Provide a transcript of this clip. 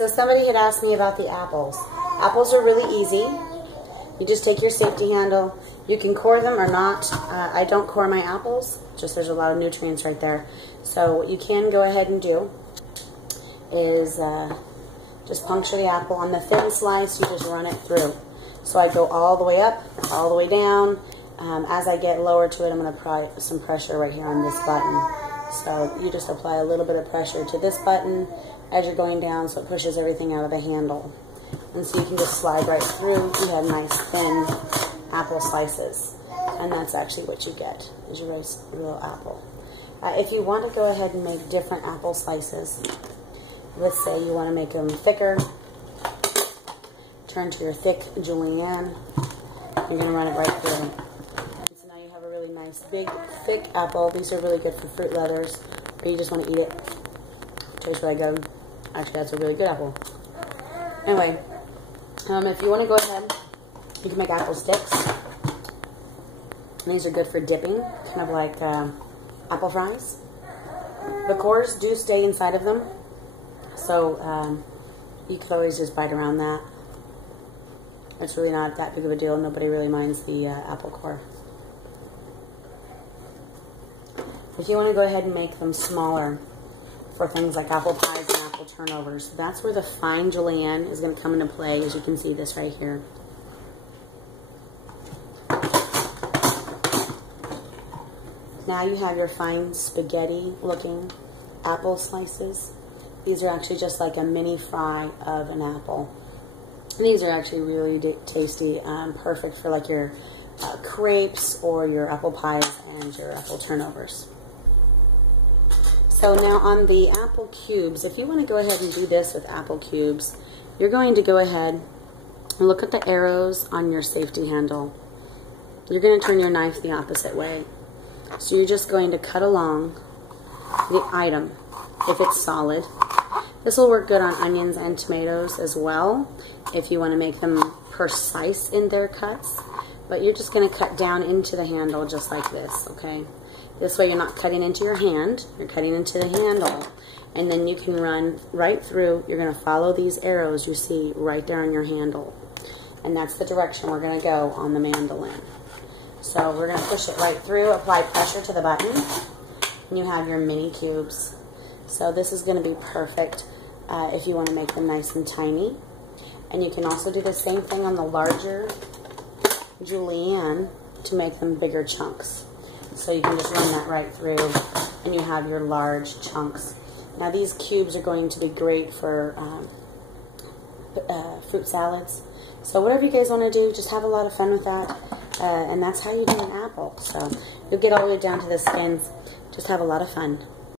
So somebody had asked me about the apples. Apples are really easy. You just take your safety handle. You can core them or not. I don't core my apples, just there's a lot of nutrients right there. So what you can go ahead and do is just puncture the apple. On the thin slice, you just run it through. So I go all the way up, all the way down. As I get lower to it, I'm going to apply some pressure right here on this button. So you just apply a little bit of pressure to this button as you're going down, so it pushes everything out of the handle. And so you can just slide right through. You have nice thin apple slices. And that's actually what you get, is your real apple. If you want to go ahead and make different apple slices, let's say you want to make them thicker, turn to your thick julienne. You're going to run it right through. So now you have a really nice, big, thick apple. These are really good for fruit leathers, or you just want to eat it. Tastes really good. Actually, that's a really good apple. Anyway, if you want to go ahead, you can make apple sticks. And these are good for dipping, kind of like apple fries. The cores do stay inside of them, so you could always just bite around that. It's really not that big of a deal. Nobody really minds the apple core. If you want to go ahead and make them smaller for things like apple pies and apple turnovers, that's where the fine julienne is going to come into play, as you can see this right here. Now you have your fine spaghetti looking apple slices. These are actually just like a mini fry of an apple. And these are actually really tasty, perfect for like your crepes or your apple pies and your apple turnovers. So now on the apple cubes, if you want to go ahead and do this with apple cubes, you're going to go ahead and look at the arrows on your safety handle. You're going to turn your knife the opposite way. So you're just going to cut along the item if it's solid. This will work good on onions and tomatoes as well if you want to make them precise in their cuts. But you're just going to cut down into the handle just like this, okay? This way you're not cutting into your hand, you're cutting into the handle. And then you can run right through. You're going to follow these arrows you see right there on your handle. And that's the direction we're going to go on the mandolin. So we're going to push it right through, apply pressure to the button, and you have your mini cubes. So this is going to be perfect if you want to make them nice and tiny. And you can also do the same thing on the larger julienne to make them bigger chunks. So you can just run that right through, and you have your large chunks. Now these cubes are going to be great for fruit salads. So whatever you guys want to do, just have a lot of fun with that. And that's how you do an apple. So you'll get all the way down to the skins. Just have a lot of fun.